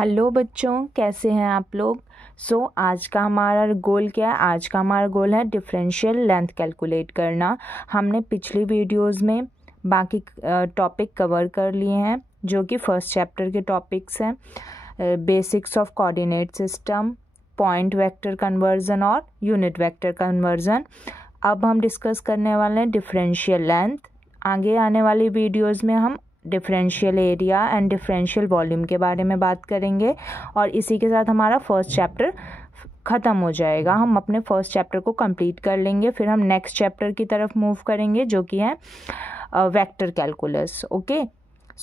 Hello बच्चों, कैसे हैं आप लोग। आज का हमारा गोल क्या है। आज का हमारा गोल है डिफरेंशियल लेंथ कैलकुलेट करना। हमने पिछली वीडियोस में बाकी टॉपिक कवर कर लिए हैं जो कि फर्स्ट चैप्टर के टॉपिक्स हैं, basics of coordinate system, point vector conversion और यूनिट वेक्टर कन्वर्जन। अब हम डिस्कस करने वाले हैं डिफरेंशियल लेंथ। आगे आने वाली वीडियोज़ में हम differential area and differential volume के बारे में बात करेंगे और इसी के साथ हमारा फर्स्ट चैप्टर ख़त्म हो जाएगा। हम अपने फर्स्ट चैप्टर को कंप्लीट कर लेंगे, फिर हम नेक्स्ट चैप्टर की तरफ मूव करेंगे जो कि है वेक्टर कैलकुलस। ओके,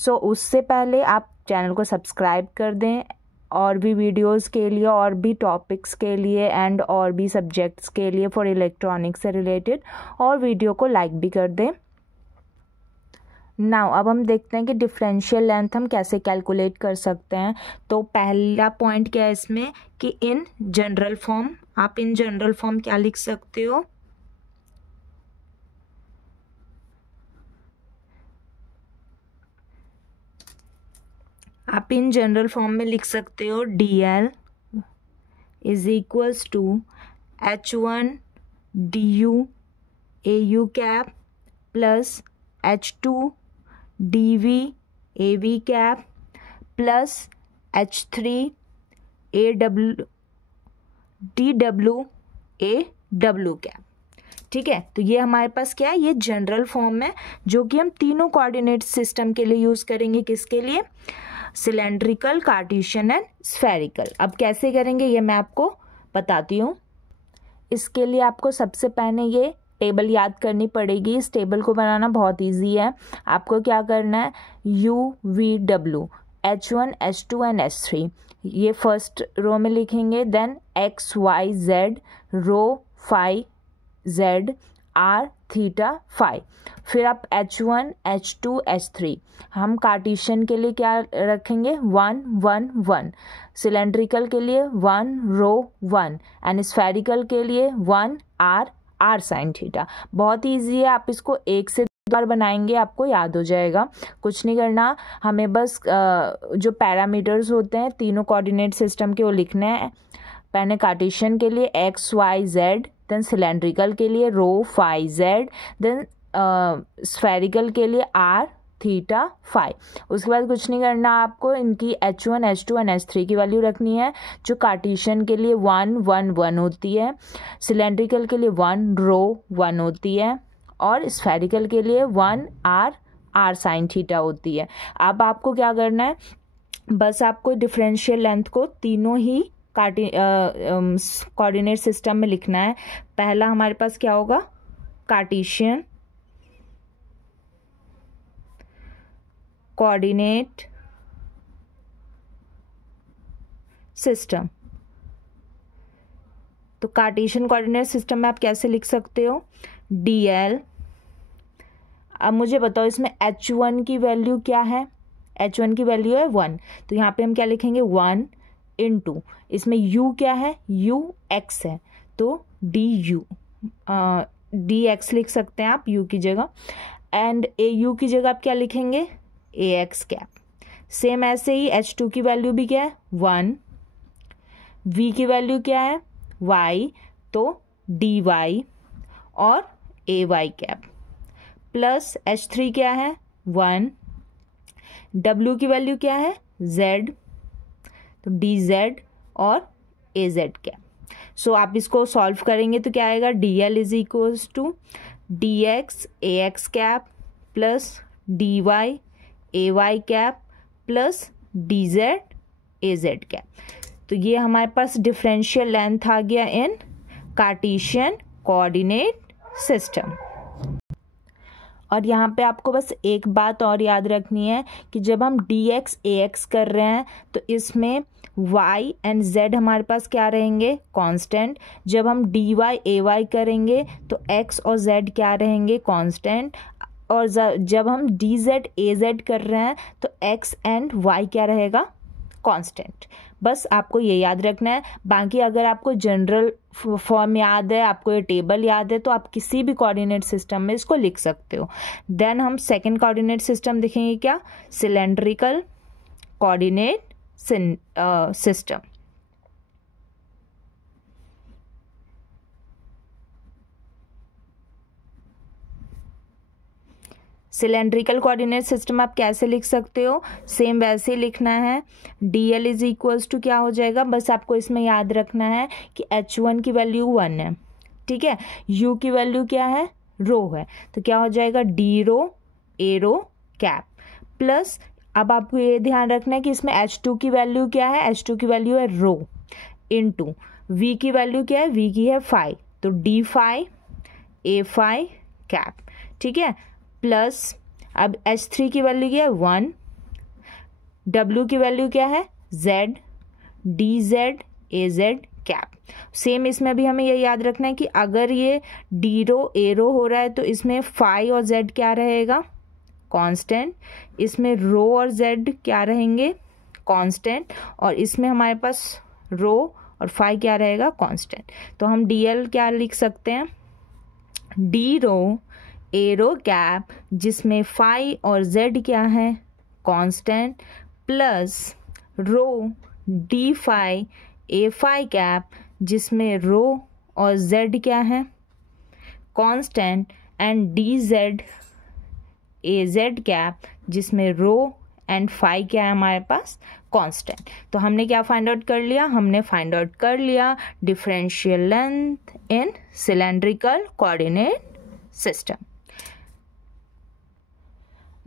उससे पहले आप चैनल को सब्सक्राइब कर दें और भी वीडियोस के लिए और भी टॉपिक्स के लिए एंड और भी सब्जेक्ट्स के लिए फॉर इलेक्ट्रॉनिक्स से रिलेटेड, और वीडियो को लाइक भी कर दें। नाउ अब हम देखते हैं कि डिफरेंशियल लेंथ हम कैसे कैलकुलेट कर सकते हैं। तो पहला पॉइंट क्या है इसमें कि इन जनरल फॉर्म, आप इन जनरल फॉर्म क्या लिख सकते हो, आप इन जनरल फॉर्म में लिख सकते हो dl is equals to h1 du au cap plus h2 dv av cap plus h3 aw dw aw cap. ठीक है, तो ये हमारे पास क्या है, ये जनरल फॉर्म है जो कि हम तीनों कोऑर्डिनेट सिस्टम के लिए यूज करेंगे। किसके लिए? Cylindrical, Cartesian and spherical. अब कैसे करेंगे ये मैं आपको बताती हूँ। इसके लिए आपको सबसे पहले ये टेबल याद करनी पड़ेगी। इस टेबल को बनाना बहुत इजी है। आपको क्या करना है, u v w h1 h2 and h3 ये फर्स्ट रो में लिखेंगे, देन x y z रो phi z r theta phi. फिर आप h1 h2 h3 हम कार्टेशियन के लिए क्या रखेंगे, 1 1 1, सिलेंड्रिकल के लिए 1 रो 1 एंड स्फेरिकल के लिए 1 r r साइन थीटा। बहुत ईजी है, आप इसको एक से दो बार बनाएंगे आपको याद हो जाएगा। कुछ नहीं करना, हमें बस जो पैरामीटर्स होते हैं तीनों कोऑर्डिनेट सिस्टम के वो लिखने हैं। पहले कार्टेशियन के लिए x y z, देन सिलेंड्रिकल के लिए रो फाई z, देन स्फेरिकल के लिए r थीटा फाई। उसके बाद कुछ नहीं करना, आपको इनकी h1 h2 एंड h3 की वैल्यू रखनी है जो कार्टेशियन के लिए 1 1 1 होती है, सिलेंड्रिकल के लिए 1 रो 1 होती है और स्फेरिकल के लिए 1 r r साइन थीटा होती है। अब आपको क्या करना है, बस आपको डिफरेंशियल लेंथ को तीनों ही कोऑर्डिनेट सिस्टम में लिखना है। पहला हमारे पास क्या होगा, कार्टेशियन कोऑर्डिनेट सिस्टम। तो कार्टेशियन कोऑर्डिनेट सिस्टम में आप कैसे लिख सकते हो, dl। अब मुझे बताओ इसमें h1 की वैल्यू क्या है, h1 की वैल्यू है 1, तो यहाँ पे हम क्या लिखेंगे 1 इंटू, इसमें u क्या है, u x है तो du dx लिख सकते हैं आप u की जगह, एंड au की जगह आप क्या लिखेंगे ax कैप। सेम ऐसे ही h2 की वैल्यू भी क्या है 1, v की वैल्यू क्या है y तो dy और ay कैप, प्लस h3 क्या है 1, w की वैल्यू क्या है z तो dz और az कैप। आप इसको सॉल्व करेंगे तो क्या आएगा, dl is equals to dx ax cap plus dy ay cap plus dz az cap. तो ये हमारे पास डिफरेंशियल लेंथ आ गया इन कार्टेशियन कोऑर्डिनेट सिस्टम। और यहाँ पे आपको बस एक बात और याद रखनी है कि जब हम dx ax कर रहे हैं तो इसमें y एंड z हमारे पास क्या रहेंगे, कांस्टेंट। जब हम dy ay करेंगे तो x और z क्या रहेंगे, कांस्टेंट। और जब हम dz az कर रहे हैं तो x एंड y क्या रहेगा, कांस्टेंट। बस आपको ये याद रखना है। बाकी अगर आपको जनरल फॉर्म याद है, आपको ये टेबल याद है, तो आप किसी भी कोऑर्डिनेट सिस्टम में इसको लिख सकते हो। देन हम सेकंड कोऑर्डिनेट सिस्टम देखेंगे, क्या, cylindrical coordinate system. Cylindrical coordinate system आप कैसे लिख सकते हो, सेम वैसे ही लिखना है। dl इज इक्वल्स टू क्या हो जाएगा, बस आपको इसमें याद रखना है कि h1 की वैल्यू 1 है, ठीक है, u की वैल्यू क्या है, रो है, तो क्या हो जाएगा d rho a rho cap plus, अब आपको ये ध्यान रखना है कि इसमें h2 की वैल्यू क्या है, h2 की वैल्यू है रो इनटू v की वैल्यू क्या है, v की है फाई, तो d phi a phi cap, ठीक है, प्लस अब h3 की वैल्यू क्या है 1, w की वैल्यू क्या है z, dz az cap. Same इसमें भी हमें ये याद रखना है कि अगर ये d रो a रो हो रहा है तो इसमें फाई और z क्या रहेगा, कांस्टेंट, इसमें रो और z क्या रहेंगे, कांस्टेंट, और इसमें हमारे पास रो और फाई क्या रहेगा, कांस्टेंट। तो हम dl क्या लिख सकते हैं, d rho a rho cap जिसमें फाई और z क्या है, constant, plus rho d phi a phi cap जिसमें रो और z क्या है, constant, and dz az cap जिसमें रो एंड फाई क्या है हमारे पास, कांस्टेंट। तो हमने क्या फाइंड आउट कर लिया, हमने फाइंड आउट कर लिया डिफरेंशियल लेंथ इन सिलेंड्रिकल कोऑर्डिनेट सिस्टम।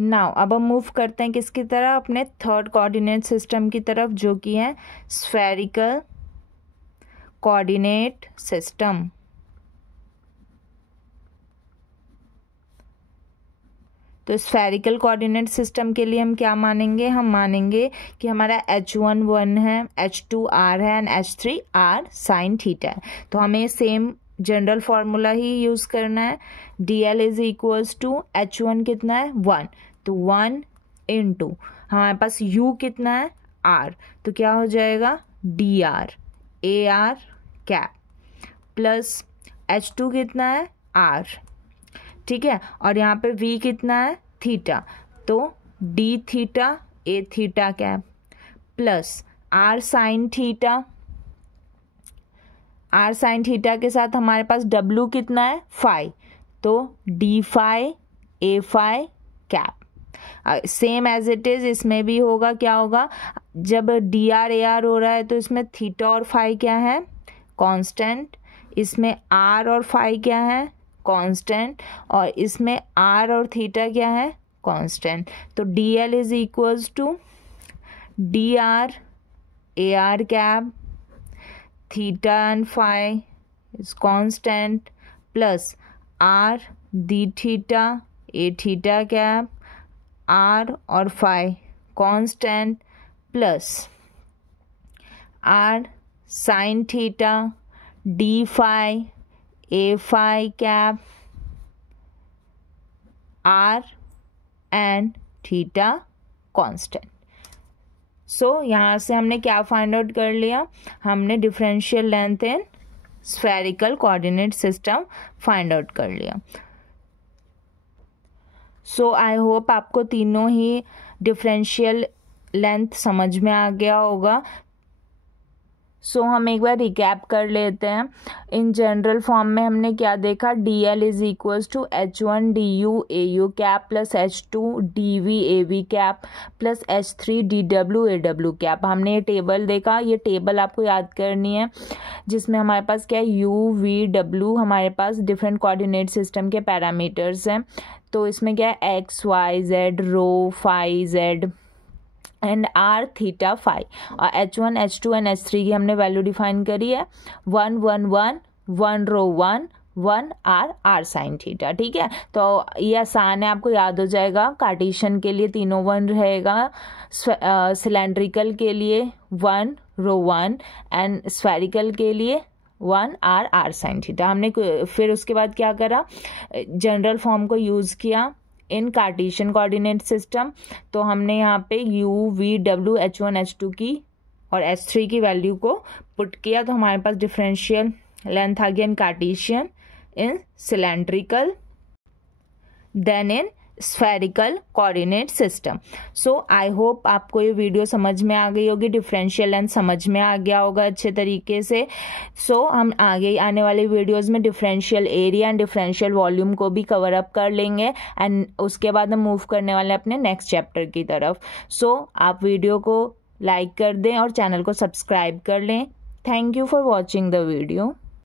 नाउ अब हम मूव करते हैं किसकी तरफ, अपने थर्ड कोऑर्डिनेट सिस्टम की तरफ, जो कि है स्फेरिकल कोऑर्डिनेट सिस्टम। तो स्फेरिकल कोऑर्डिनेट सिस्टम के लिए हम क्या मानेंगे, हम मानेंगे कि हमारा h1 1 है, h2 r है and h3 r sine theta है। तो हमें सेम जनरल फॉर्मूला ही यूज करना है, dl is equals to h1 कितना है 1, तो 1 इंटू हमारे पास u कितना है r, तो क्या हो जाएगा dr ar cap plus h2 कितना है r, ठीक है, और यहाँ पे v कितना है थीटा, तो d theta a theta cap plus r sine theta, r sine theta के साथ हमारे पास w कितना है फाई, तो d phi a phi cap. Same as it is इसमें भी होगा, क्या होगा, जब dr ar हो रहा है तो इसमें थीटा और फाई क्या है, कांस्टेंट, इसमें r और फाई क्या है, कांस्टेंट, और इसमें r और थीटा क्या है, कांस्टेंट। तो dl is equals to dr ar cap theta and phi is constant plus r d theta a theta cap r और phi constant plus r sine theta d phi a phi cap r and theta constant. So यहाँ से हमने क्या find out कर लिया, हमने differential length in spherical coordinate system find out कर लिया। सो आई होप आपको तीनों ही डिफरेंशियल लेंथ समझ में आ गया होगा। सो हम एक बार रिकैप कर लेते हैं। इन जनरल फॉर्म में हमने क्या देखा, dl is equals to h1 du au cap plus h2 dv av cap plus h3 dw aw cap. हमने ये टेबल देखा, ये टेबल आपको याद करनी है जिसमें हमारे पास क्या है u v w हमारे पास डिफरेंट कोऑर्डिनेट सिस्टम के पैरामीटर्स हैं। तो इसमें क्या है x y z row phi z and R theta phi, और h1 h2 एंड h3 की हमने वैल्यू डिफाइन करी है 1 1 1 1 रो 1 1 r साइन थीटा, ठीक है। तो ये आसान है, आपको याद हो जाएगा। कार्टेशियन के लिए तीनों 1 रहेगा, सिलेंड्रिकल के लिए 1 रो 1 एंड स्फेरिकल के लिए 1 r साइन थीटा। हमने फिर उसके बाद क्या करा, जनरल फॉर्म को यूज़ किया इन कार्टेशियन कोऑर्डिनेट सिस्टम। तो हमने यहाँ पे u v w h1 h2 की और h3 की वैल्यू को पुट किया, तो हमारे पास डिफरेंशियल लेंथ आ गया in Cartesian, in cylindrical, then in spherical coordinate system. So I hope आपको ये वीडियो समझ में आ गई होगी, डिफरेंशियल लेंथ समझ में आ गया होगा अच्छे तरीके से। सो हम आगे आने वाले वीडियोस में differential area and differential volume को भी कवर अप कर लेंगे एंड उसके बाद हम मूव करने वाले हैं अपने नेक्स्ट चैप्टर की तरफ। सो आप वीडियो को लाइक कर दें और चैनल को सब्सक्राइब कर लें। Thank you for watching the video.